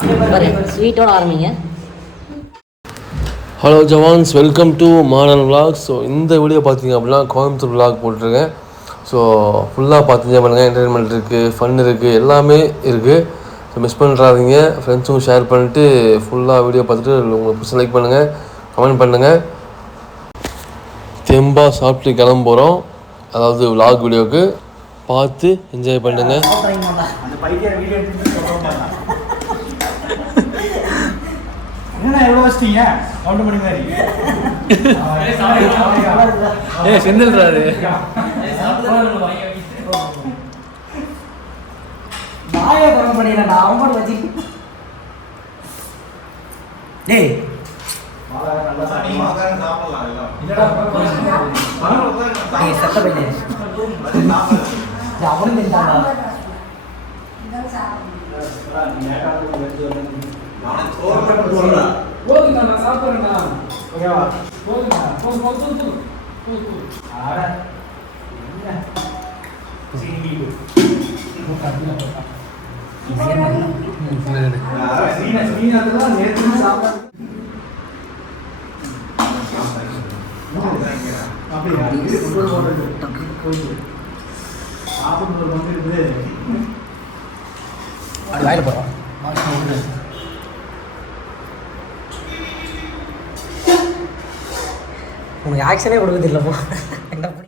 ஸ்வீட்டோட ஆரம்பிங்க. Hello jawans, welcome to modern vlog. So இந்த video பார்த்தீங்க அப்படின்னா கோயம்புத்தூர் விலாக் போட்டிருக்கேன். ஸோ ஃபுல்லாக பார்த்தீங்க பண்ணுங்கள், என்டர்டைன்மெண்ட் இருக்குது, ஃபன் இருக்குது, எல்லாமே இருக்குது. ஸோ மிஸ் பண்ணுறாதீங்க. ஃப்ரெண்ட்ஸுக்கும் ஷேர் பண்ணிட்டு ஃபுல்லாக வீடியோ பார்த்துட்டு உங்களுக்கு பிடிச்ச லைக் பண்ணுங்கள், கமெண்ட் பண்ணுங்கள். தெம்பாக சாப்பிட்டு கிளம்ப போகிறோம், அதாவது விலாக் வீடியோவுக்கு. பார்த்து என்ஜாய் பண்ணுங்கள். என்ன எவ்வளோ வச்சிட்டீங்க? கவுண்ட் பண்ணி மாதிரி செந்தில்றாரு நாயை குறை பண்ணிடுற நான் அவங்க வச்சு டேய் சத்த பண்ணு அவனும் தின்ட்டாங்க. அது வாயில போறோம். உனக்கு ஆக்ஷனே கொடுக்குது இல்லை போ. என்ன பண்ணி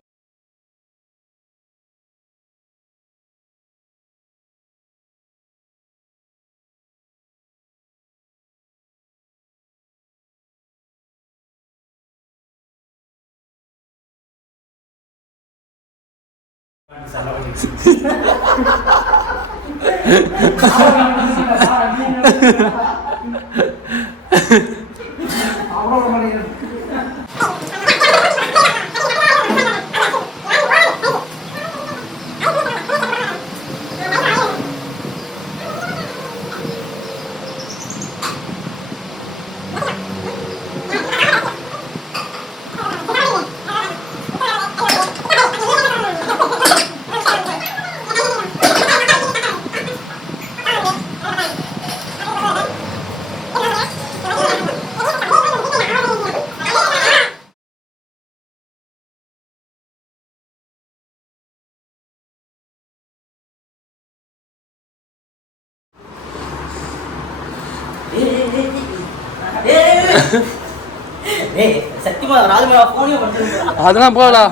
அதெல்லாம் போகலாம்.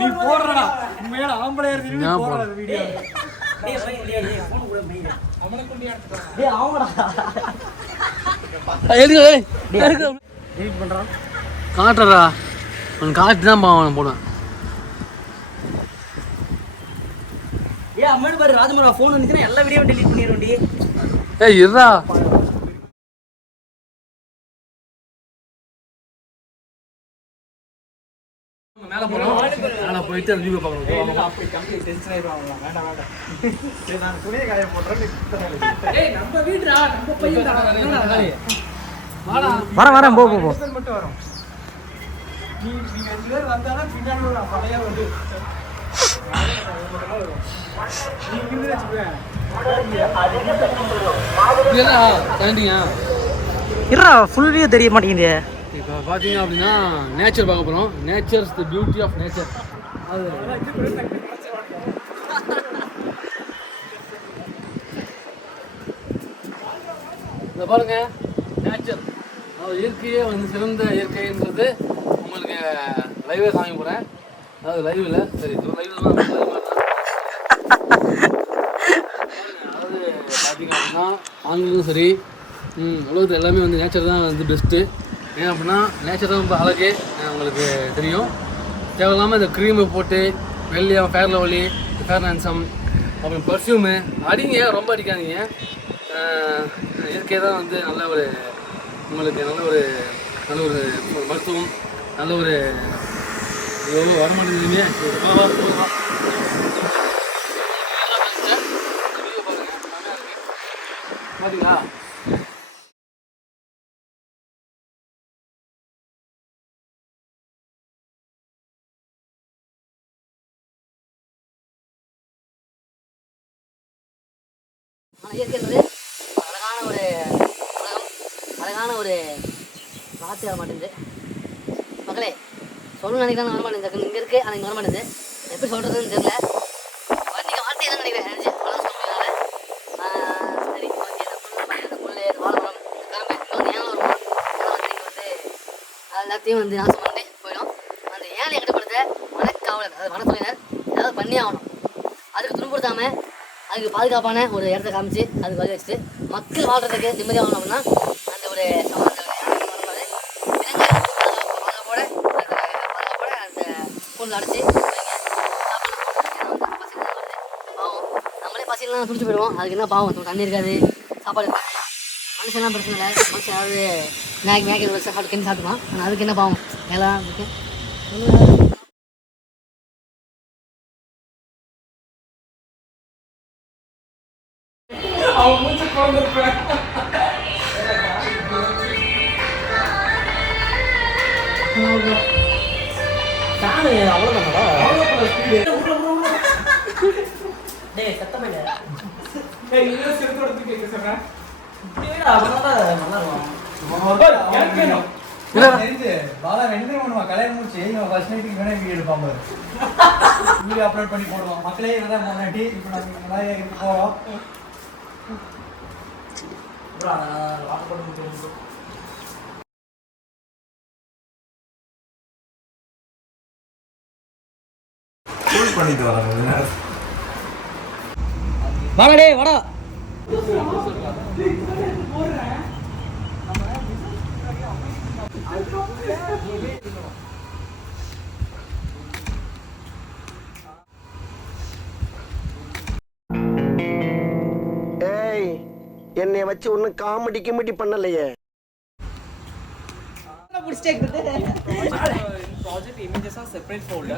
நீ போடுறா உண்மையான ஆம்பளை வீடியோ காட்டுறா காட்டு தான் போடுவேன். அம்மாடு பாரு ராஜமுருகா ஃபோன் வந்துச்சுன்னா எல்லா வீடியோ டெலிட் பண்ணிடுவோண்டி. ஏய் இருடா, மேல போறோம். நான் போயிட்டு அந்த வீடியோ பார்க்கணும். அப்படி கம்பி டென்ஷன் ஆயிடுவாங்க. வேண்டாம் வேண்டாம், சரி நான் துணியை காய போடுறேன். ஏய் நம்ம வீடுடா, நம்ம பையன் வரேன் போ போ மட்டும் வரும். நீங்க 2 பேர் வந்தாலும் பின்னாடி ஒரு பழைய வந்து ஃபுல் வியூ தெரிய மாட்டேங்குது. இப்போ பார்த்தீங்க அப்படின்னா நேச்சர் பார்க்க போகிறோம். Nature's the beauty of nature. அது இதை பாருங்க, நேச்சர், அதாவது இயற்கையே வந்து சிறந்த இயற்கைன்றது உங்களுக்கு லைவே காமிக்க போகிறேன். அதாவது லைவ் இல்லை, சரி லைவ் தான். அதாவது பார்த்தீங்க அப்படின்னா ஆண்களுக்கும் சரி உலகத்தில் எல்லாமே வந்து நேச்சர் தான் வந்து பெஸ்ட்டு. ஏன் அப்படின்னா நேச்சர் தான் ரொம்ப அழகு. உங்களுக்கு தெரியும், தேவையில்லாமல் இந்த க்ரீமை போட்டு வெள்ளையாக ஃபேர் லவ்லி, ஃபேர் ஹேண்ட்ஸம், அப்புறம் பர்ஃப்யூமு அடிங்க, ரொம்ப அடிக்காதீங்க. இயற்கை தான் வந்து நல்ல ஒரு உங்களுக்கு நல்ல ஒரு மருத்துவம், நல்ல ஒரு வரமாட்டேங்குதுங்க. பார்த்தீங்களா? ஆனால் இயற்கைன்றது அழகான ஒரு உலகம், அழகான ஒரு வார்த்தை வர மாட்டேங்குது. மக்களே சொல்லணும்னு நினைக்கிறேன், வர மாட்டேங்குது. இங்கே இருக்குது, ஆனால் இங்கே வர மாட்டேங்குது. எப்படி சொல்கிறதுன்னு தெரியல. நீங்கள் வார்த்தை என்ன நினைக்கிறேன் எனர்ஜி அவ்வளோ சொல்ல முடியாது. சரி, ஓகே. இந்த புல், இந்த வாழைமரம், இந்த கரும்பு, ஏன் வரும்? எல்லாத்தையும் வந்து நாசம் பண்ணி போயிடும். அந்த ஏழை எங்கிட்ட படுத்த வனக்காவலர், அதாவது வனத்துறையினர் ஏதாவது பண்ணி ஆகணும். அதுக்கு துன்புறுத்தாமல் அதுக்கு பாதுகாப்பான ஒரு இடத்த காமிச்சு அதுக்கு வழி வச்சுட்டு மக்கள் வாழ்கிறதுக்கு நிம்மதியாக வாங்கணும் அப்படின்னா அந்த ஒரு பாதுகாப்போட அந்த பொருள் அடைச்சி பாவம் நம்மளே பசியெல்லாம் குடிச்சு போயிடுவோம். அதுக்கு என்ன பாவம், தண்ணி இருக்காது, சாப்பாடு இருக்காது. மனுஷன்லாம் பிரச்சனை இல்லை, மனுஷன் ஏதாவது மேய்க்கிற சாப்பாடு கிண்டி சாப்பிட்டுக்கலாம். ஆனால் அதுக்கு என்ன பாவம் எல்லாம் இருக்கு. அவ்வளோதானடா டேய் சத்தமே கல்யாணம் முடிச்சு ஃபர்ஸ்ட் நைட்டுக்கு வேணா வீடியோ எடுப்பாங்க, வீடியோ அப்லோட் பண்ணி போடுவோம். மக்களே இவதான் முன்னாடி இப்போ நம்ம போவோம். பண்ணிட்டு வராங்க. வாடா வாடா. ஏய், என்னைய வச்சு ஒன்னும் காமெடி கிமெடி பண்ணலையே. Project images are separate folder.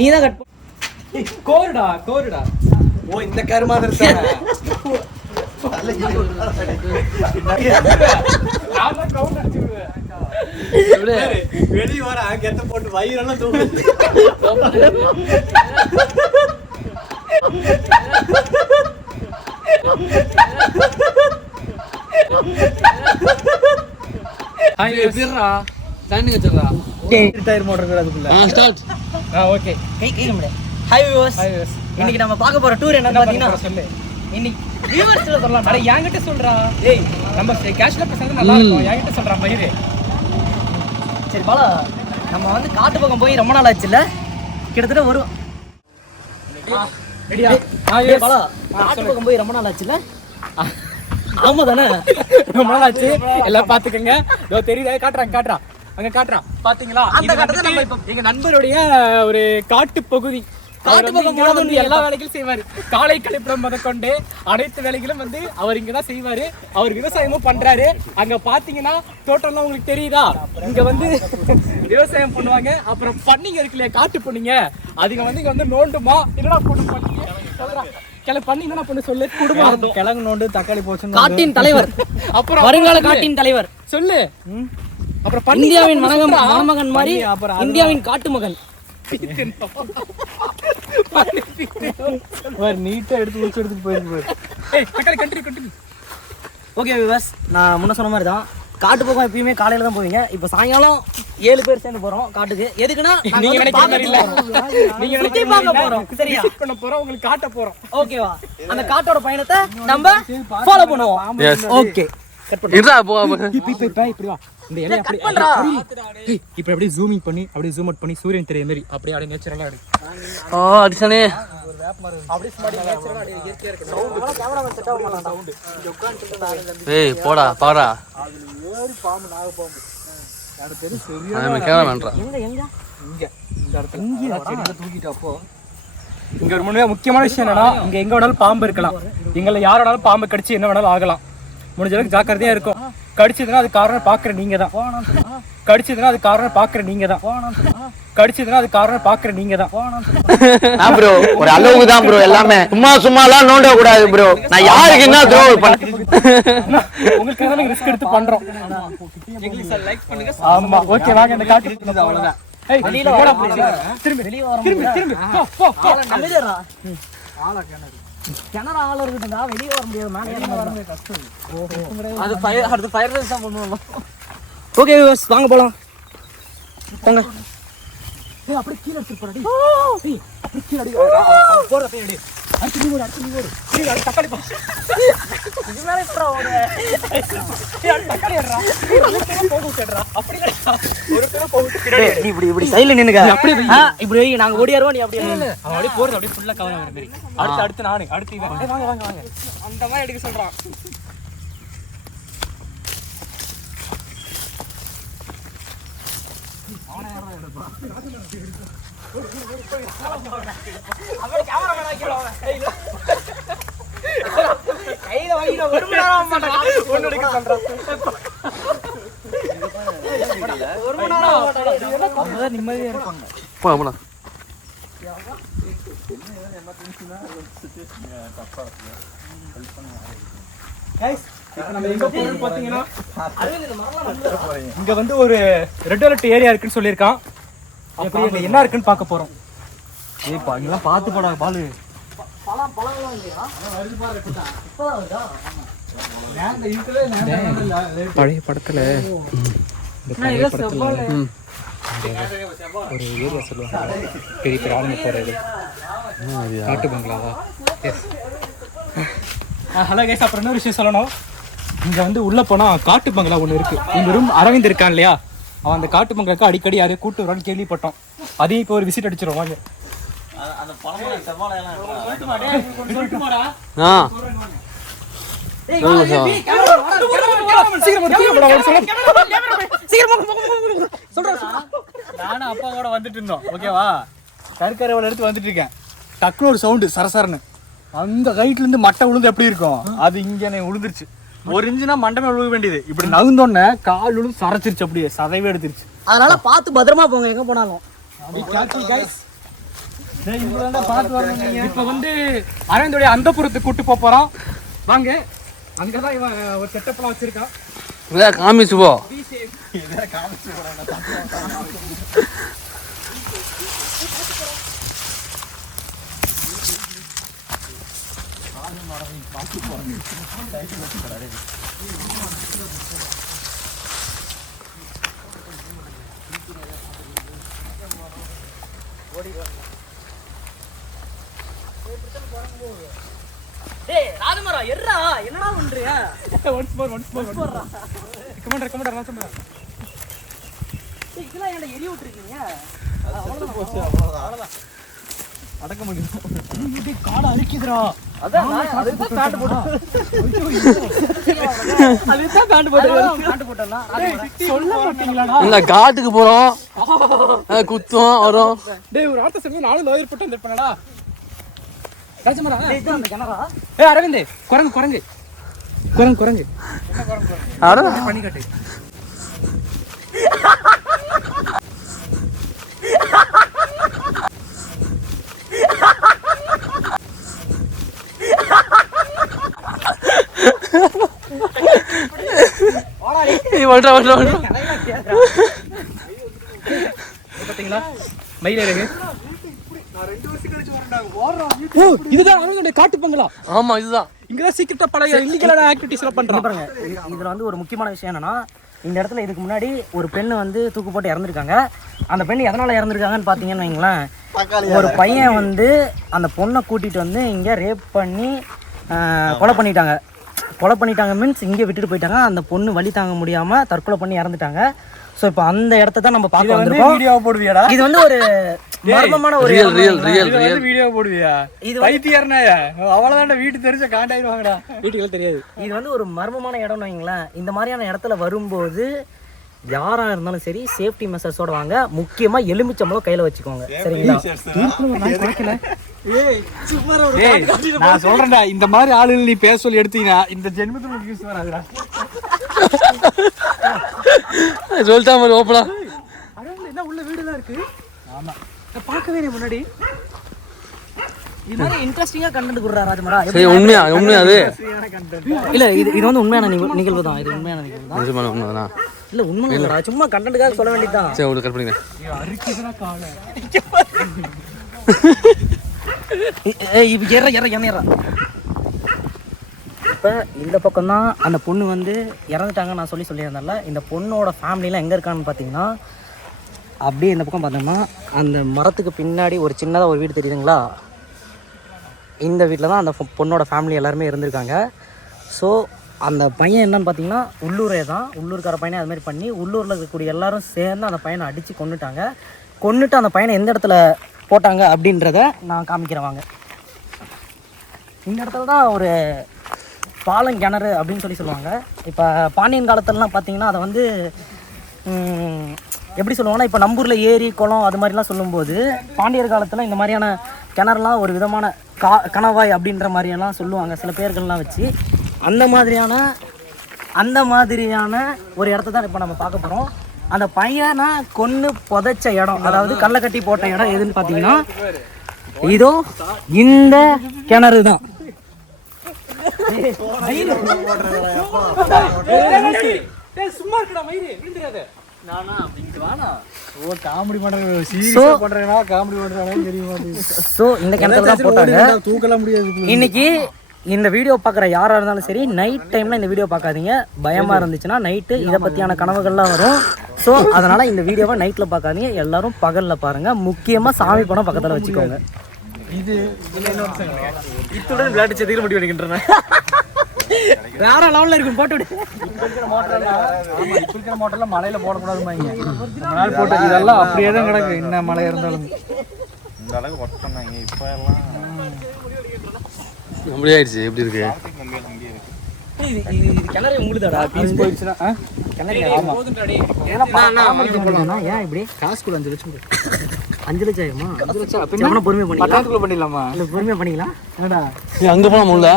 நீ தான் கட் கோருடா ஓ இந்த கருமாதிரி வெளியே வர கெத்த போட்டு வயிறெல்லாம் தூங்குது. எப்படிடா ஸ்டாண்டிங் வச்சிரா டயர் மோட்டர் அதுக்குள்ள ஸ்டார்ட். ஓகே கை கம்பளே. ஹாய் வியூவர்ஸ், இன்னைக்கு நம்ம பார்க்க போற டூர் என்னன்னு பாத்தீங்கன்னா சொல்லு. இன்னைக்கு வியூவர்ஸ்ல சொல்லலாம். அட என்கிட்ட சொல்றா. ஏய் நம்ம கேஷ்ல பேசுறது நல்லா இருக்கும். என்கிட்ட சொல்றா மயிரே. சரி பாலா, நம்ம வந்து காட்டு பக்கம் போய் ரொம்ப நாள் ஆச்சுல்ல, கிட்டத்தட்ட வரும். ரெடியா? ஏய் பாலா, காட்டு பக்கம் போய் ரொம்ப நாள் ஆச்சுல்ல. ஆமா தானே, ரொம்ப நாள் ஆச்சு. எல்லாம் பாத்துக்கங்க. இதோ தெரியுதா, காட்டுறா அங்க காட்டுறா. பாத்தீங்களா, அந்த காட்டை தான் நம்ம இப்ப எங்க நண்பருடைய ஒரு காட்டு பகுதி. காட்டு பக்கம் போனது வந்து எல்லா வேலைகளும் செய்வாரு. காலை கழிப்பிடம் முதற்கொண்டு அனைத்து வேலைகளும் வந்து அவர் இங்கதான் செய்வாரு. அவர் விவசாயமும் பண்றாரு. அங்க பாத்தீங்கன்னா தோட்டம்லாம் உங்களுக்கு தெரியுதா, இங்க வந்து விவசாயம் பண்ணுவாங்க. அப்புறம் பண்ணிங்க இருக்கு இல்லையா, காட்டு பண்ணிங்க, அதுங்க வந்து இங்க வந்து நோண்டுமா. என்னடா பொண்ணு பண்ணீங்க சொல்றா, கிளம்பு பண்ணி என்ன பண்ண சொல்லு. குடும்பம் கிழங்கு நோண்டு, தக்காளி போச்சு. காட்டின் தலைவர், அப்புறம் வருங்கால காட்டின் தலைவர் சொல்லு. அப்புறம் இந்தியாவின் மணமகன் மாதிரி இந்தியாவின் காட்டு மகன். நீட்டா எடுத்து முடிச்சு எடுத்துட்டு போயிருக்கு. ஓகே வியூவர்ஸ், நான் முன்ன சொன்ன மாதிரி தான் காட்டு பக்கம் எப்பயுமே காலையில தான் போவீங்க. இப்போ சாயங்காலம் 7 பேர் சேர்ந்து போறோம் காட்டுக்கு. எதுக்குன்னா நீங்க நினைக்கிற மாதிரி இல்ல, நீங்க சுத்தி பார்க்க போறோம். சரியா, விசிட் பண்ண போறோம், உங்களுக்கு காட்ட போறோம். ஓகேவா? அந்த காட்டோட பயணத்தை நம்ம ஃபாலோ பண்ணுவோம். ஓகே, இருடா போ. இப்படி வா. இந்த இலைய அப்படி இப்படி அப்படியே ஜூமிங் பண்ணி அப்படியே ஜூம் அவுட் பண்ணி சூரியன் தெரிய மாதிரி அப்படியே அப்படியே நேச்சுரலா எடு. ஓ அடிச்சனே. அப்படியே ஸ்மார்ட் நேச்சுரலா அப்படியே இயற்கையா இருக்கு. சவுண்ட் கேமராமேன் செட் ஆக மாட்டான். சவுண்ட் இங்க உட்கார்ந்து சொல்றாங்க. ஏய் போடா பாறா. அதுல ஏறி பாம்பு நாக பாம்பு. யாரு பேரு சரியா? நான் கேமராமேன்டா. எங்க எங்க இங்க இந்த இடத்துல இங்க செடியில தூக்கிட்டு அப்போ இங்க ஒரு முக்கியமான விஷயம் என்னன்னா, இங்க எங்க வேணாலும் பாம்பு இருக்கலாம். எங்களை யார் வேணாலும் பாம்பு கடிச்சு என்ன வேணாலும் ஆகலாம். முடிஞ்ச அளவுக்கு ஜாக்கிரதையா இருக்கும். கடிச்சதுன்னா அது காரணம் பாக்குற நீங்க தான். கடிச்சதுன்னா அது காரணம் பாக்குற நீங்க தான். கடிச்சதுன்னா அது காரணம் பாக்குற நீங்க தான். ப்ரோ ஒரு அளவுக்கு தான் ப்ரோ, எல்லாமே சும்மாலாம் நோண்ட கூடாது ப்ரோ. நான் யாருக்கு என்ன த்ரோல் பண்ண உங்களுக்கு ரிஸ்க் எடுத்து பண்றோம். ஆமா ஓகே, வாங்க இந்த காட்டு அவ்வளவுதான். வெளியில வர முடியாது. வெளிய வர முடியாது. அமைதியா இருடா. கிணறு ஆள் இருக்குதுடா, வெளிய வர முடியாது. மேலே ஏற முடியாது. கஷ்டம். அது ஃபயர் ரேஸ் தான் பண்ணுவோம். ஓகே வியூவர்ஸ், வாங்க போலாம். போங்க. ஏய் அப்படியே கீழ எடுத்து போடா. டேய் அப்படியே கீழ அடி. போற அப்படியே அடி. அடுத்து நீ ஓடு. நீ அடி தக்காளி போ. இது மேல இப்பறா ஓடு. நீ அடி தக்காளி ஏறடா. நீ போடு விட்டுடா. அப்படி இல்லடா. ஒரு தடவை போட்டு பின்னாடி நீ இப்படி சைடுல நின்னுங்க. அப்படியே இப்படி வை, நாங்க ஓடியாரோம், நீ அப்படியே இல்ல. அவன் அப்படியே போறது அப்படியே ஃபுல்லா கவர் ஆகுற மாதிரி. அடுத்து நானு. அடுத்து இவன். வாங்க. அந்த மாதிரி எடுக்க சொல்றான். கையில வாங்கின ஒரு மணி நேரம் மாட்டான். ஒன்னு எடுக்க சொல்றான். ஒரு மணி நேரம் மாட்டான். நிம்மதியா இருப்பாங்க. போடா நம்ம எங்க போறோம்னு பாத்தீங்கன்னா இங்க வந்து ஒரு ரெட் அலர்ட் ஏரியா இருக்குன்னு சொல்லியிருக்கான். அப்படி அங்க என்ன இருக்குன்னு பார்க்க போறோம். ஏய் பா, இங்கலாம் பாத்து போடா பாலு. பழைய படத்துல ஒரு ஏரியா சொல்லுவாங்க, பெரிய ஆளுங்க போறது காட்டு பங்களாவா. ஹலோ கைஸ், அப்புறம் இன்னொரு விஷயம் சொல்லணும். இங்க வந்து உள்ள போனா காட்டு பங்களா ஒண்ணு இருக்கு. இந்த ரூம் அரவிந்த் இருக்கான் இல்லையா, அவன் அந்த காட்டு பங்களாக்கு அடிக்கடி யாரையும் கூட்டு வரான்னு கேள்விப்பட்டோம். அதையும் இப்போ ஒரு விசிட் அடிச்சிடும் வாங்க. நானும் அப்பா கூட வந்துட்டு இருந்தோம். ஓகேவா, கருக்கரைவல் எடுத்து வந்துட்டு இருக்கேன். டக்குனு ஒரு சவுண்டு சரசரன்னு. அந்த கைட்ல இருந்து மட்டை விழுந்து எப்படி இருக்கும், அது இங்க விழுந்துருச்சு. ஒரு இன்ச்சுனா மண்டமே விழுக வேண்டியது. இப்படி நகுந்தோடனே கால் விழுந்து சரைச்சிருச்சு, அப்படியே சதைவே எடுத்துருச்சு. அதனால பார்த்து பத்திரமா போங்க எங்க போனாலும். இப்ப வந்து அரவிந்தோடைய அந்தப்புறத்துக்கு கூட்டு போறோம் வாங்க. அங்கதான் இவன் ஒரு செட்டப்லாம் வச்சிருக்கான். காமிச்சு போ. டேய் ராஜமரா எர்ரா, என்னடா பண்றீங்க? ஒன்ஸ் மோர் கமாண்டர் நான் சொல்றேன். டேய் இதெல்லாம் ஏன்டா எரி விட்டுருக்கீங்க? அடக்க முடியும். இது காட அரிக்குதுடா. அதான் அதுதான் பேண்ட் போட்டு. அதுதான் பேண்ட் போட்டேன்னா சொல்ல மாட்டீங்களாடா. இந்த காட்டுக்கு போறோம், குத்தும் வரும். டேய் ஒரு வார்த்தை சொல்லி நானும் லோயர் போட்டு வந்திருப்பேனடா. ராஜமரா இதுதான் அந்த கிணறா? ஏய் அரவிந்த், குரங்கு என்ன குரங்கு பண்ணி காட்டு. பாத்தீங்களா மயில இருக்கு. இதுதான் அரவிந்தோட காட்டு பங்களா. ஆமா இதுதான். இங்கதான் சீக்கிரட்டா பழைய இல்லீகலான ஆக்டிவிட்டிஸ் எல்லாம் பண்றாங்க. பாருங்க, இதுல வந்து ஒரு முக்கியமான விஷயம் என்னன்னா, இந்த இடத்துல இதுக்கு முன்னாடி ஒரு பெண்ணு வந்து தூக்கு போட்டு இறந்துருக்காங்க. அந்த பெண் எதனால இறந்துருக்காங்கன்னு பாத்தீங்கன்னு வைங்களேன், ஒரு பையன் வந்து அந்த பொண்ணை கூட்டிட்டு வந்து இங்க ரேப் பண்ணி கொலை பண்ணிட்டாங்க மீன்ஸ் இங்கே விட்டுட்டு போயிட்டாங்க. அந்த பொண்ணு வலி தாங்க முடியாம தற்கொலை பண்ணி இறந்துட்டாங்க. ஸோ இப்போ அந்த இடத்த தான் நம்ம பார்க்க வந்திருக்கோம். வீடியோ போடுவியாடா? இது வந்து ஒரு மர்மமான ஒரு வீடியோ போடுவியா? இது வைத்தியர்னாயா அவ்வளவுதான். வீட்டு தெரிஞ்ச காண்டாயிடுவாங்கடா. வீட்டுக்கு தெரியாது. இது வந்து ஒரு மர்மமான இடம்னு வைங்களேன். இந்த மாதிரியான இடத்துல வரும்போது யாரா இருந்தாலும் சரி சேஃப்டி மெஷர்ஸோட வாங்க. முக்கியமா எலுமிச்சம்பழம் கையில வச்சுக்கோங்க, சரிங்களா? நான் சொல்றேன்டா, இந்த மாதிரி ஆளுகள் நீ பேச சொல்லி எடுத்தீங்கன்னா இந்த ஜென்மத்துக்கு யூஸ் வராதுடா. சொல்லிட்டா மாதிரி ஓப்பனா. என்ன உள்ள வீடுதான் இருக்கு. ஆமா, நான் பார்க்கவே இல்லை முன்னாடி. இது மாதிரி இன்ட்ரெஸ்டிங்கா கண்டென்ட் குடுறாரு ராஜமரா. சரி, உண்மையா அது இல்ல, இது வந்து உண்மையான நிகழ்வு தான். இது உண்மையான நிகழ்வு தான். உண்மைதானா? இல்ல உண்மை இல்லடா, சும்மா கண்டென்ட்காக சொல்ல வேண்டியதுதான். சரி உங்களுக்கு கட் பண்ணிக்கிறேன். இப்போ ஏற இப்போ இந்த பக்கம் தான் அந்த பொண்ணு வந்து இறந்துட்டாங்க நான் சொல்லியிருந்தேன்ல. இந்த பொண்ணோட ஃபேமிலிலாம் எங்கே இருக்கான்னு பார்த்தீங்கன்னா, அப்படியே இந்த பக்கம் பார்த்தோம்னா அந்த மரத்துக்கு பின்னாடி ஒரு சின்னதாக ஒரு வீடு தெரியுதுங்களா, இந்த வீட்டில் தான் அந்த பொண்ணோட ஃபேமிலி எல்லாருமே இருந்திருக்காங்க. ஸோ அந்த பையன் என்னன்னு பார்த்தீங்கன்னா உள்ளூரே தான், உள்ளூர்கார பையனே அது மாதிரி பண்ணி உள்ளூரில் இருக்கக்கூடிய எல்லாரும் சேர்ந்து அந்த பையனை அடித்து கொண்டுட்டு அந்த பையனை எந்த இடத்துல போட்டாங்க அப்படின்றத நான் காமிக்கிறேன் வாங்க. இந்த இடத்துல தான் ஒரு பாலங்கிணறு அப்படின்னு சொல்லுவாங்க. இப்போ பாண்டியன் காலத்துலலாம் பார்த்தீங்கன்னா அதை வந்து எப்படி சொல்லுவாங்கன்னா, இப்போ நம்பூரில் ஏரி குளம் அது மாதிரிலாம் சொல்லும்போது பாண்டியர் காலத்தில் இந்த மாதிரியான கிணறுலாம் ஒரு விதமான கணவாய் அப்படின்ற மாதிரியெல்லாம் சொல்லுவாங்க சில பேர்கள்லாம் வச்சு. அந்த மாதிரியான ஒரு இடத்த தான் இப்போ நம்ம பார்க்க போகிறோம். அந்த பையனை கொன்று புதைச்ச இடம், அதாவது கல்லை கட்டி போட்ட இடம் எதுன்னு பார்த்தீங்கன்னா இதோ இந்த கிணறு தான். சும்மா இருக்கடா மயிறு விழுந்துறாத. இந்த கிணத்துல தான் போட்டாங்க. இன்னைக்கு இந்த வீடியோ பார்க்குற யாராக இருந்தாலும் சரி, நைட் டைமில் இந்த வீடியோ பார்க்காதீங்க. பயமாக இருந்துச்சுன்னா நைட்டு இதை பற்றியான கனவுகள்லாம் வரும். ஸோ அதனால் இந்த வீடியோவை நைட்டில் பார்க்காதீங்க, எல்லோரும் பகலில் பாருங்கள். முக்கியமாக சாமி படம் பக்கத்தில் வச்சுக்கோங்க. இது இத்துடன் விளையாட்டு செதுக்கிற முடிவு எடுக்கின்றன. வேற லெவலில் இருக்கும், போட்டு விடு. இப்போ இருக்கிற மோட்டர்லாம் மலையில் போடக்கூடாதுமாங்க. நாள் போட்டு இதெல்லாம் அப்படியே தான் கிடக்கு, என்ன மழை இருந்தாலும். இந்த அளவுக்கு ஒர்க் பண்ணாங்க. இப்போ எல்லாம் அப்படி ஆயிடுச்சு. எப்படி இருக்கு கிணறு உங்களுதாடா? பீஸ் போயிடுச்சுன்னா கிணறு ஏன் இப்படி காசு கூட 5 லட்சம் 5 லட்சம் ஆயிருமா? பொறுமையாக பண்ணிக்கலாம். பண்ணிடலாமா? இல்லை பொறுமையாக பண்ணிக்கலாம். என்னடா அங்கே போனால் உள்ள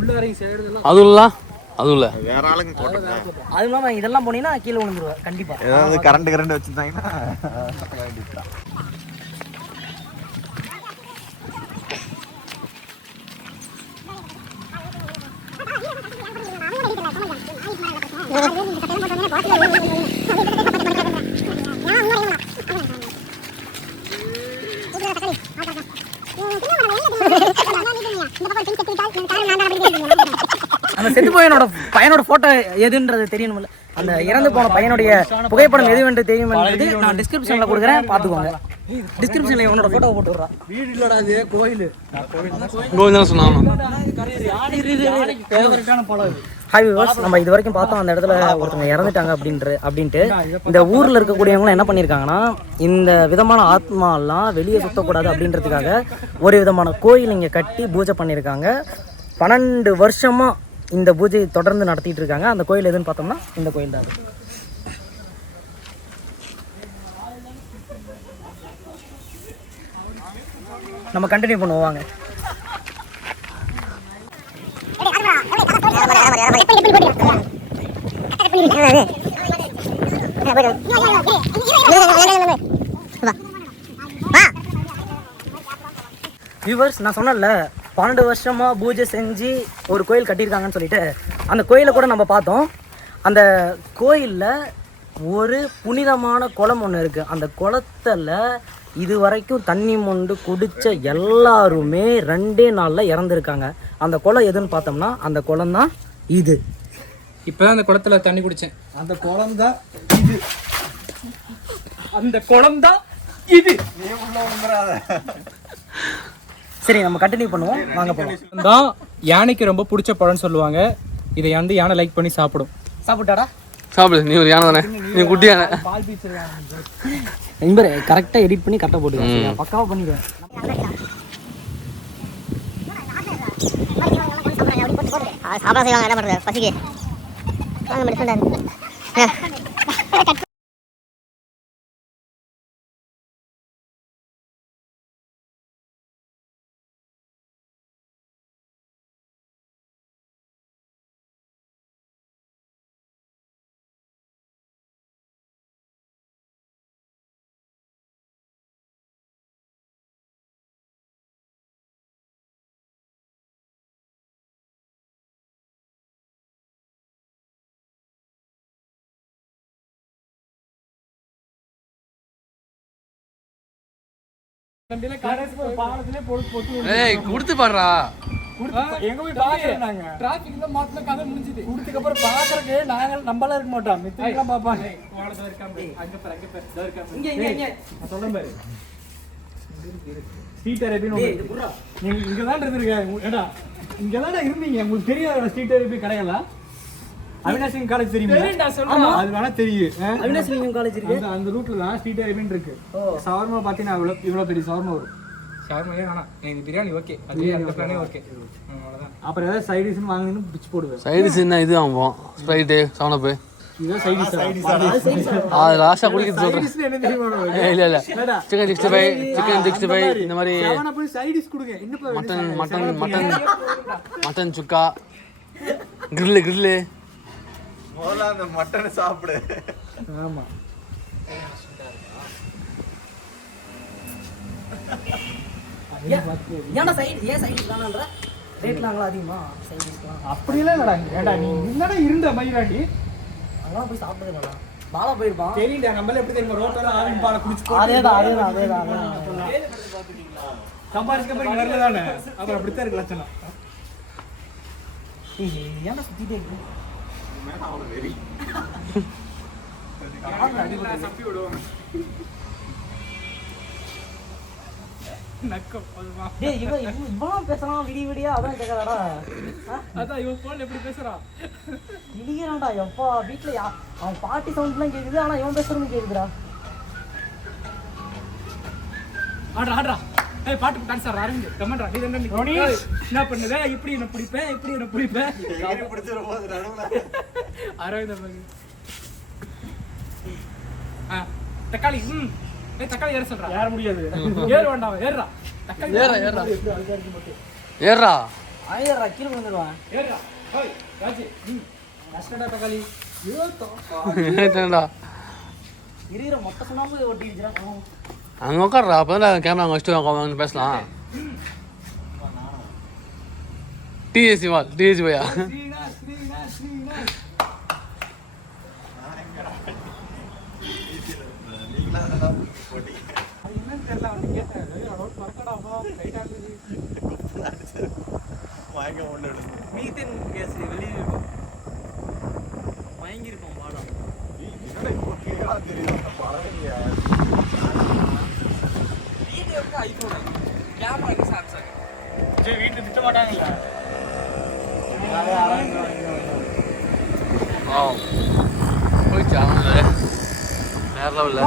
உள்ளாரையும் சேர்றதெல்லாம் அதுவும் இல்லை வேற ஆளுங்க போட்டாங்க. அது இல்லாமல் இதெல்லாம் போனீங்கன்னா கீழே விழுந்துருவேன் கண்டிப்பாக. ஏதாவது கரண்ட் வச்சுருந்தாங்கன்னா அந்த செத்து பையனோட போட்டோ எதுன்றது தெரியணும்ல, அந்த இறந்து போன பையனுடைய புகைப்படம் எதுவென்று தெரியும் என்பது நான் டிஸ்கிரிப்ஷனில் கொடுக்குறேன், பார்த்துக்கோங்க. டிஸ்கிரிப்ஷனில் இவனோட ஃபோட்டோ போட்டு விட்றான். வீடு இல்லடா, அது கோயில். கோவில் தான் சொன்னாங்க. ஹாய் வியூவர்ஸ், நம்ம இது வரைக்கும் பார்த்தோம் அந்த இடத்துல ஒருத்தவங்க இறந்துட்டாங்க அப்படின்ட்டு. இந்த ஊரில் இருக்கக்கூடியவங்களாம் என்ன பண்ணியிருக்காங்கன்னா, இந்த விதமான ஆத்மாலாம் வெளியே சுற்றக்கூடாது அப்படின்றதுக்காக ஒரு விதமான கோயில் இங்கே கட்டி பூஜை பண்ணியிருக்காங்க. 12 வருஷமாக இந்த பூஜை தொடர்ந்து நடத்திட்டு இருக்காங்க. அந்த கோயில் எதுன்னு பார்த்தோம்னா இந்த கோயில் தான். நம்ம கண்டினியூ பண்ணுவோம் வாங்க. வியூவர்ஸ், நான் சொன்னேன்ல 12 வருஷமாக பூஜை செஞ்சு ஒரு கோயில் கட்டியிருக்காங்கன்னு சொல்லிட்டு, அந்த கோயிலை கூட நம்ம பார்த்தோம். அந்த கோயிலில் ஒரு புனிதமான குளம் ஒன்று இருக்குது. அந்த குளத்தில் இது வரைக்கும் தண்ணி மொண்டு குடித்த எல்லாருமே 2 நாளில் இறந்துருக்காங்க. அந்த குளம் எதுன்னு பார்த்தோம்னா அந்த குளம் தான் இது. இப்போதான் அந்த குளத்துல தண்ணி குடித்தேன். அந்த குளம் தான் இது. அந்த குளம் தான் இது. சரி, நம்ம கண்டினியூ பண்ணுவோம், வாங்க போகலாம். தான் யானைக்கு ரொம்ப பிடிச்ச பழம்னு சொல்லுவாங்க. இதை வந்து யானை லைக் பண்ணி சாப்பிடும். சாப்பிட்டாடா? சாப்பிடு, நீ ஒரு யானை தானே, நீ குட்டி யானை. நண்பர் கரெக்டாக எடிட் பண்ணி கரெக்டாக போட்டுருக்கேன், பக்காவாக பண்ணிடுவேன். சாப்பிட செய்வாங்க, என்ன பண்ணுறது, பசிக்கு வாங்க மெடிசன் பாலத்திலே போட்டு ஏய் கொடுத்து பாடுறா. எங்க போய் பாக்குறாங்க டிராபிக்ல மாத்தின கதை முடிஞ்சது. குடுத்துக்கு அப்புறம் பாக்குறதுக்கு நாங்க நம்மள இருக்க மாட்டோம். மித்தெல்லாம் பாப்பாங்க. வாளதா இருக்காங்க. அங்க பேர் இருக்காங்க. இங்க நான் சொல்றேன் பாரு. ஸ்ட்ரீட் அரேபின்னு ஒண்ணு. நீங்க இங்க தான் இருந்திருக்கீங்க. ஏடா இங்க தான் இருந்தீங்க. உங்களுக்கு தெரியாத ஸ்ட்ரீட் அரேபி கடையெல்லாம். அவினாசிங் காலேஜ் தெரியுமா? ஆமா அது வேணா தெரியும். அவினாசிங் காலேஜ் இருக்கு. அந்த ரூட்ல தான் ஸ்ட்ரீட் அரேபின்னு இருக்கு. ஷவர்மா பாத்தீங்கன்னா இவ்வளவு பெரிய ஷவர்மா வரும். ஷவர்மாவே வேணாம். எனக்கு பிரியாணி ஓகே. அது அந்த பிளானே ஓகே. அவ்வளவுதான். அப்புறம் ஏதாவது சைடு டிஷ்னு வாங்குனீங்கன்னா பிச்சு போடுவேன். சைடு டிஷ் என்ன இது ஆகும்? ஸ்ப்ரைட் 7 அப். இதுதான் சைடு டிஷ். அது லாஸ்டா குடிக்கிறது சொல்றேன். சைடு டிஷ்ல என்ன தெரியுமா? இல்ல சிக்கன் 65 இந்த மாதிரி அவன போய் சைடு டிஷ் கொடுங்க. இன்னும் மட்டன் சுக்கா grill முதல்ல அந்த மட்டனை சாப்பிடு. ஆமா ஏன்னா ஏன் சைடு தானன்ற ரேட்லாங்களா அதிகமா சைடுலாம் அப்படியெல்லாம் இல்லடா. ஏடா நீ என்னடா இருந்த மயிராண்டி அங்கெல்லாம் போய் சாப்பிட்டதே இல்லடா. பாலா போயிருப்பான். தெரியும்டா. நம்மள எப்படி தெரியுமா ரோட்டோர ஆவின் பாலை குடிச்சு அதேதான் சம்பாரிச்சுக்க போய் வரல தானே. அப்புறம் அப்படித்தான் இருக்கு லட்சணம். ஏன்டா சுத்திட்டே இருக்கு? சப்பி விடுவோம். நக்கம் அதுவா. டேய் இவன் பேசறான் விடியா அதான் கேக்குறாடா. அதான் இவன் போன்ல எப்படி பேசுறான்? இடிங்கறான்டா. எப்பா வீட்ல அவன் பாட்டி சவுண்ட்லாம் கேக்குது. ஆனா இவன் பேசுறது கேக்குதுடா. ஆடுறா. ஏய் பாட்டு டான்ஸ் ஆடுற அரவிந்த் கமெண்ட்ரா. நீ என்ன என்ன பண்ணுதே? இப்படி என்ன பிடிப்பேன் இப்படி என்ன பிடிப்பேன். கையில பிடிச்சிர போது நடுவுல. அரவிந்த் பாரு. தக்காளி ஏய் தக்காளி ஏற சொல்றா. ஏற முடியாது. ஏற வேண்டாம். ஏறடா. தக்காளி ஏறா ஆயிரா கீழ வந்துடுவான். ஏறடா. ஹோய் ராஜி. கஷ்டடா தக்காளி. ஏட்டா இருக்கிற மொட்டை சுண்ணாம்பு ஒட்டிடுச்சுடா. அங்கே உட்காடுறா. அப்போ தான் கேமரா அங்கே வச்சுட்டு பேசலாம். டிஎஸ்சி பையா. மயங்கிருப்போம் வாடா. வீட்டுல திட்ட மாட்டாங்கல்ல. போயிடுச்சு வேற லெவலில்.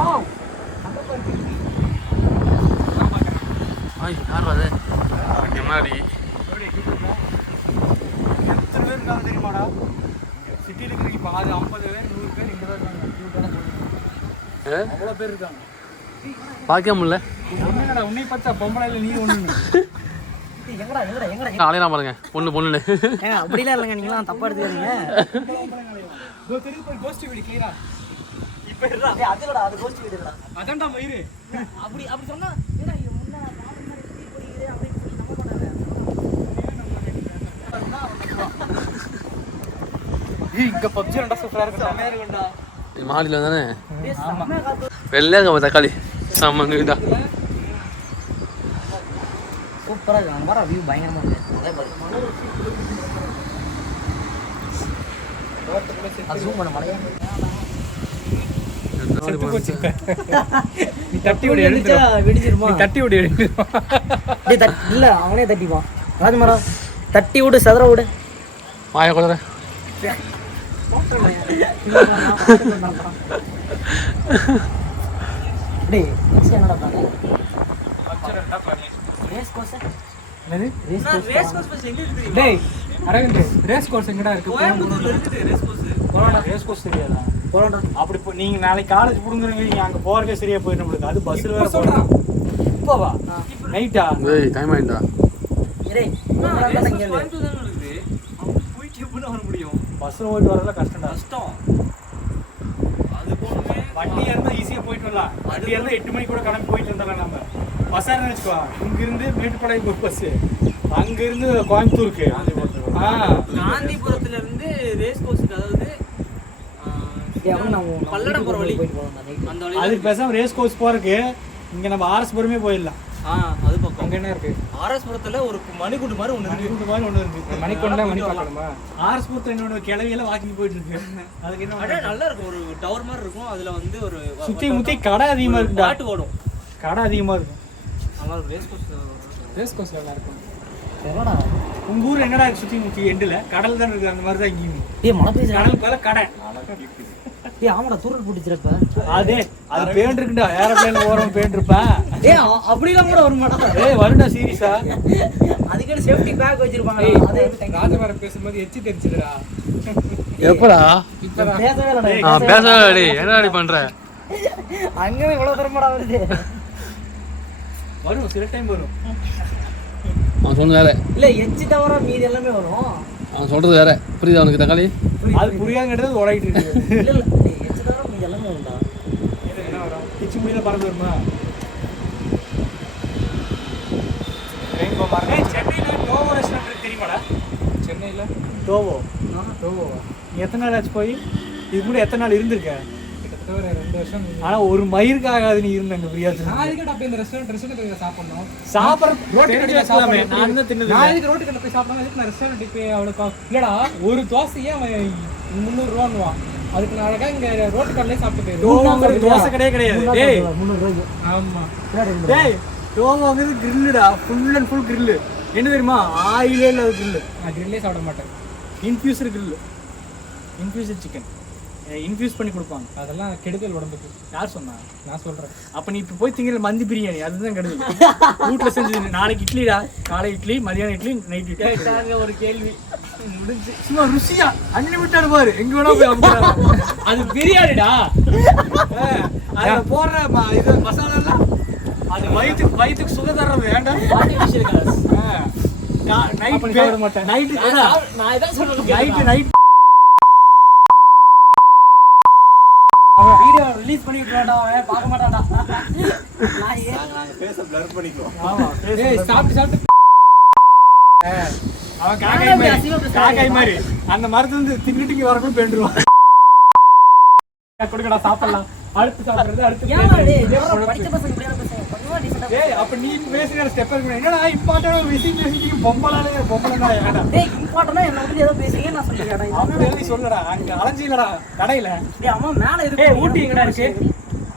யார் அது முன்னாடி எத்தனை பேர் இருக்காங்க தெரியுமாடா? சிட்டியில் இருக்கிற இப்போ 50 பேர் 100 பேர் இங்கே தான் இருக்காங்க. அவ்வளோ பேர் இருக்காங்க. பார்க்க முடியல. ஒன்றுங்கடா. உன்னை பார்த்தா பொம்பளை இல்லை நீ ஒன்று. எங்கடா அலையலாம் பாருங்க. பொண்ணுன்னு அப்படிலாம் இல்லைங்க. நீங்களாம் தப்பா எடுத்துக்காதீங்க. கோஸ்ட் வீடு கிளியரா இப்ப அதுலடா அது கோஸ்ட் வீடுடா. அதான்டா மயிறு. அப்படி சொன்னா ஏன்னா முன்ன பாட்டு மாதிரி சுத்தி போறீங்க அப்படின்னு சொல்லி நம்ப மாட்டாங்க. இங்க பப்ஜி ரெண்டா சூப்பரா இருக்குடா. மாடியில் தானே செம்ம காத்து. வெள்ளையாங்க தக்காளி சாமான் சூப்பரா இருக்கு. நம்ம வர வியூ பயங்கரமா இருக்கு. அதே பாரு அது ஜூம் பண்ண மலையா. நீ தட்டி விடு எழுந்துச்சா வெடிச்சிருமா? நீ தட்டி விடு எழுந்துருமா? டேய் இல்ல அவனே தட்டிப்பான். ராஜ்மரா தட்டி விடு சதுர விடு. வாய குளற டேய் நெக்ஸ்ட் என்னடா பாரு? அச்சரண்டா பாரு. ரேஸ் கோர்ஸ் என்னது? ரேஸ் கோர்ஸ் எங்க இருக்கு? டேய் அரவிந்த் ரேஸ் கோர்ஸ் எங்கடா இருக்கு? கோயம்புத்தூர்ல இருக்குது ரேஸ் கோர்ஸ். போறடா. ரேஸ் கோர்ஸ் தெரியாதா? போறடா. அப்படி நீங்க நாளைக்கு காலேஜ் புடுங்குறீங்க. நீங்க அங்க போறதே சரியா போயிடும் நம்மளுக்கு. அது பஸ்ல வேற போறோம். இப்போவா? நைட்டா? ஏய் டைம் ஆயிட்டா. டேய் கோயம்புத்தூர் தான இருக்குது. அவங்க போயிட்டு எப்படி வர முடியும்? பஸ்ல போயிட்டு வரல கஷ்டம்டா. கஷ்டம். அது போணுமே. வண்டி இருந்தா ஈஸியா போயிட்டு வரலாம். வண்டி இருந்தா 8 மணிக்கு கூட கிளம்பி போயிட்டு இருந்தாலும் நம்ம பஸ்ஸா நினைச்சுக்கோ. இங்க இருந்து மேட்டுப்பாளையம் ஒரு பஸ், அங்க இருந்து கோயம்புத்தூருக்கு. காந்திபுரத்துல இருந்து ரேஸ் கோர்ஸ்க்கு அதாவது பல்லடம் போற வழி. அதுக்கு பேசாம ரேஸ் கோர்ஸ் போறதுக்கு இங்க நம்ம ஆர்எஸ் புரமே போயிடலாம். அது பக்கம் அங்க என்ன இருக்கு? ஆர்எஸ் புரத்துல ஒரு மணிக்குண்டு மாதிரி ஒண்ணு இருக்கு. இந்த மாதிரி ஒண்ணு இருக்கு. மணிக்கொண்டா மணி பார்க்கணுமா? ஆர்எஸ் புரத்துல என்னோட கிளவியெல்லாம் வாக்கிங் போயிட்டு இருக்கு. அதுக்கு என்ன அடே நல்லா இருக்கும். ஒரு டவர் மாதிரி இருக்கும். அதுல வந்து ஒரு சுத்தி முத்தி கடை அதிகமா இருக்கு. பாட்டு ஓடும். கடை அதிகமா இருக்கும். நல்லா இருக்கும். ரேஸ் கோர்ஸ் நல்லா இருக்கும். என்னடா உங்க ஊர் என்னடா சுத்தி முத்தி எண்டுல கடல் தான் இருக்கு. அந்த மாதிரி தான் இங்கேயும். ஏய் மழை பெய்யுது. கடல் மேல கடை. ஏய் ஆமாடா தூரல் போட்டுச்சிரப்ப. அது பேண்ட் இருக்குடா. ஏரோப்ளேன்ல ஓரம் பேண்ட் இருப்பா. ஏய் அப்படிலாம் கூட வருமாடா. ஏய் வருடா சீரியஸா. அதுக்கு சேஃப்டி பேக் வச்சிருப்பாங்க. அதே ராஜமார பேசும்போது எச்சி தெரிஞ்சுதுடா. எப்படா இப்பதான் பேசவே இல்லடா. பேசடி என்னடி பண்ற அங்க இவ்வளவு தரமாடா வருது. வரும் சில டைம் வரும். அவன் சொன்னது வேற, இல்ல எச்சி தவிர மீதி எல்லாமே வரும். அவன் சொல்றது வேற. புரியுதா உனக்கு தக்காளி? அது புரியாங்கிறது ஓடாயிட்டு இருக்கு. இல்ல இல்ல எச்சி தவிர மீதி எல்லாமே வரும்டா. இது என்ன வரும்? கிச்சி முடியல பறந்து வருமா? Rainbow market. சென்னையில டோவோ ரெஸ்டாரண்ட் தெரியுமாடா? சென்னையில டோவோ. டோவோவா? நீ எத்தனை நாள் ஆச்சு போய்? இது கூட எத்தனை நாள் இருந்திருக்க? கிட்டத்தட்ட ஒரு 2 வருஷம். ஆனா ஒரு மயிருக்காகாது நீ இருந்த அங்க பிரியாச்சு. நான் இதுக்கு அப்படியே இந்த ரெஸ்டாரண்ட் சாப்பிடணும். சாப்பிட ரோட்டு கடையில சாப்பிடலாமே. நான் தான் தின்னது. நான் இதுக்கு ரோட்டு கடையில போய் சாப்பிடணும். இதுக்கு நான் ரெஸ்டாரண்ட் போய் அவளுக்கு இல்லடா ஒரு தோசையே அவன் 300 ரூபான்னுவான். அதுக்கு நான் அழகா இங்க ரோட்டு கடையிலே சாப்பிட்டு போயிருவேன். தோசை கடையே கிடையாது. டேய் 300 ரூபாய்க்கு. ஆமா. டேய் டோவோங்கிறது கிரில்லுடா. Full and full grill. என்ன தெரியுமா? ஆயிலே இல்லாத கிரில்லு. நான் கிரில்லே சாப்பிட மாட்டேன். Infused grill. Infused chicken infuse பண்ணி கொடுப்பாங்க. அதெல்லாம் கெடுதல் உடம்புக்கு. யார் சொன்னா? நான் சொல்றேன். அப்ப நீ இப்போ போய் திங்கிற மந்தி பிரியாணி அதுதான் கெடுதல். வீட்டில் செஞ்சது. நாளைக்கு இட்லிடா. காலை இட்லி, மதியானம் இட்லி, நைட் இட்லி. ஒரு கேள்வி முடிஞ்சு. சும்மா ருசியா அன்லிமிட்டட் பாரு. எங்க வேணா போய் அமுக்குறாங்க. அது பிரியாணிடா. அதுல போடுற இது மசாலாலாம் அது வயிற்றுக்கு சுகதரம் வேண்டாம். நைட் சாப்பிட மாட்டேன். நைட் நான் இதான் சொல்றேன். நைட் வீடியோ ரிலீஸ் பண்ணி விட்டுறான்டா. அவன் பார்க்க மாட்டான்டா. நான் நாங்க பேச பிளர் பண்ணிக்குவோம். ஆமா. ஏய் சாப்பிட்டு அவன் காக்காய் மாதிரி அந்த மரத்துல இருந்து தின்னுட்டு வரக்கும் பேண்டுருவான். கொடுக்கடா சாப்பிடலாம். அடுத்து சாப்பிடுறது அடுத்து. ஏன்டா டேய் இதெல்லாம் படிச்ச பசங்க இப்படி எல்லாம் பேசுறாங்க. கொஞ்சமா டீசன்ட்டா. ஏய் அப்ப நீ பேசுற ஸ்டெப் இருக்கு. என்னடா இம்பார்ட்டன்ட் விஷயம் பேசிட்டீங்க. பொம்பளானே ஏடா. டேய் இம்பார்ட்டன்ட்டா என்ன பத்தி ஏதோ பேசுறீங்க நான் சொல்லிட்டேன்டா. அப்படி எழுதி சொல்லடா. அங்க அலைஞ்சிலடா கடையில. டேய் அம்மா மேல இருக்கு. ஏய் ஊட்டி எங்கடா இருக்கு?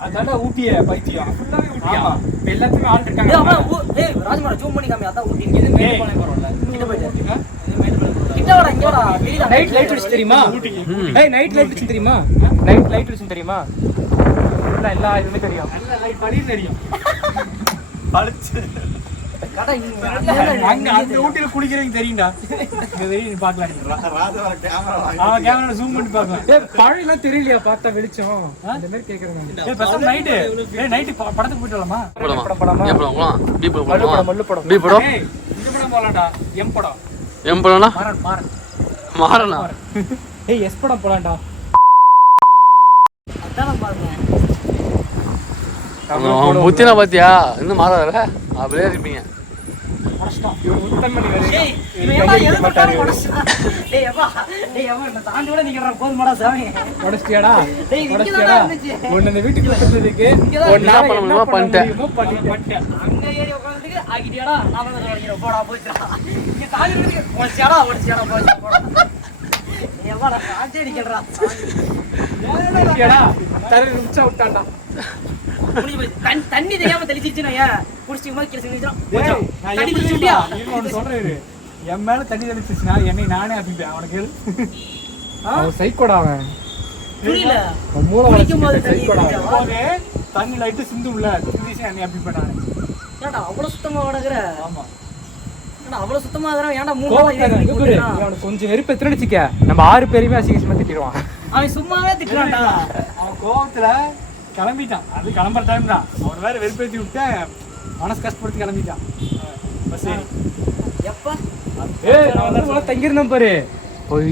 அதான்டா ஊட்டியே பைத்தியம். ஃபுல்லாவே ஊட்டியா? இப்ப எல்லாத்துக்கும் ஆள் இருக்காங்க. டேய் அம்மா ஏய் ராஜ்மாரா ஜூம் பண்ணி காமி. அதான் ஊட்டி. இது மேல போனே பரவாயில்ல. கிட்ட போயிடு. கிட்ட வாடா இங்க வாடா. வெளிய நைட் லைட் அடிச்சு தெரியுமா? ஏய் நைட் லைட் அடிச்சு தெரியுமா? நைட் லைட் அடிச்சு தெரியுமா? எல்லா இதுமே தெரியும். எல்லா லைட் படி தெரியும். பளிச்சு. கடை அங்க அந்த ஊட்டில குளிக்கிறவங்க தெரியும்டா. இந்த வெறி நீ பார்க்கலாம். ராஜா கேமரா அவன் கேமரா ஜூம் பண்ணி பார்க்கலாம். ஏய் பழையலாம் தெரியலையா? பார்த்தா வெளிச்சம் இந்த மாதிரி கேக்குறாங்க. ஏய் பசங்க நைட் படத்துக்கு போயிட்டு வரலாமா? படமா? ஏன் படம் போலாம்? பி படம் மல்லு போலாமா? படம் மல்லு படம். பி படம்? ஏய் இந்த படம் போலாம்டா. எம் படம். எம் படம்னா மாறன் மாறனா? ஏய் எஸ் படம் போலாம்டா. அதான் பாருங்க. அவன் புத்தினா பாத்தியா? இன்னும் மாறாத அப்படியே இருப்பீங்க. டேய் இவன் ஏமா எது பண்ணாலும் உடைச்சா. டேய் அப்பா டேய் அம்மா நான் தாண்டி கூட நிக்கறா போதுமாடா சாமி. உடைச்சியாடா? டேய் இங்க தான் இருந்துச்சு. ஒன்னு இந்த வீட்டுக்கு வந்ததுக்கு என்ன பண்ண முடியுமோ பண்ணிட்டேன். அங்க ஏறி உட்கார்ந்துட்டு ஆகிட்டியாடா. நான் வந்து நினைக்கிறேன் போடா போய்டா. இங்க தாண்டி வந்து உடைச்சியாடா போடா. ஏமா நான் காஞ்சே நிக்கறா. ஏடா தர நிமிஷம் விட்டான்டா. முடிஞ்சு போய் தண்ணி தெரியாம தெளிச்சிருச்சுனா ஏன் குடிச்சிட்டு மாதிரி கீழ செஞ்சிட்டா. நான் தண்ணி எப்படி குடிச்சிட்டியா? சொல்றேன். என் மேல தண்ணி தெளிச்சிச்சுனா என்னை நானே அப்பிப்பேன். அவனுக்கு அவன் சைக்கோடா. அவன் புரியல. மூளை குடிக்கும் போது தண்ணி சைக்கோடா. தெளிச்சா. தண்ணி லைட்டு சிந்தும்ல சிந்திச்சு என்னை அப்பிப்பேன் நானே. ஏன்டா அவ்வளவு சுத்தமா வடக்குற? ஆமா ஏன்டா அவ்வளவு சுத்தமா இருக்கற? ஏன்டா மூணு நாளா இதே பண்ணி போட்டுறான்? அவனுக்கு கொஞ்சம் வெறுப்பு எத்தனடிச்சிக்க நம்ம 6 பேருமே அசிங்கமா திட்டிடுவான். அவன் சும்மாவே திட்டுறான்டா. அவன் கோவத்துல கிளம்பிட்டான். அது கிளம்புற டைம் தான். அவன் வேற வெறுப்பேத்தி விட்டு மனசு கஷ்டப்படுத்தி கிளம்பிட்டான். பஸ் ஏறி எப்ப நான் வந்து தங்கியிருந்தேன் பாரு.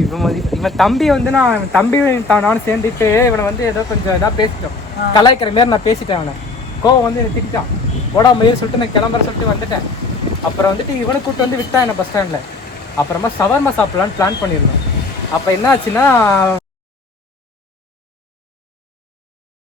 இவன் தம்பி வந்து நானும் சேர்ந்துட்டு இவனை வந்து ஏதோ கொஞ்சம் இதாக பேசிட்டோம். கலாய்க்கிற மாதிரி நான் பேசிட்டேன். அவனை கோவம் வந்து என்னை திட்டான். போடா மயிர் சொல்லிட்டு நான் கிளம்புற சொல்லிட்டு வந்துட்டேன். அப்புறம் வந்துட்டு இவனை கூப்பிட்டு வந்து விட்டான் என்ன பஸ் ஸ்டாண்டில். அப்புறமா சவர்மா சாப்பிடலான்னு பிளான் பண்ணியிருந்தோம். அப்போ என்ன ஆச்சுன்னா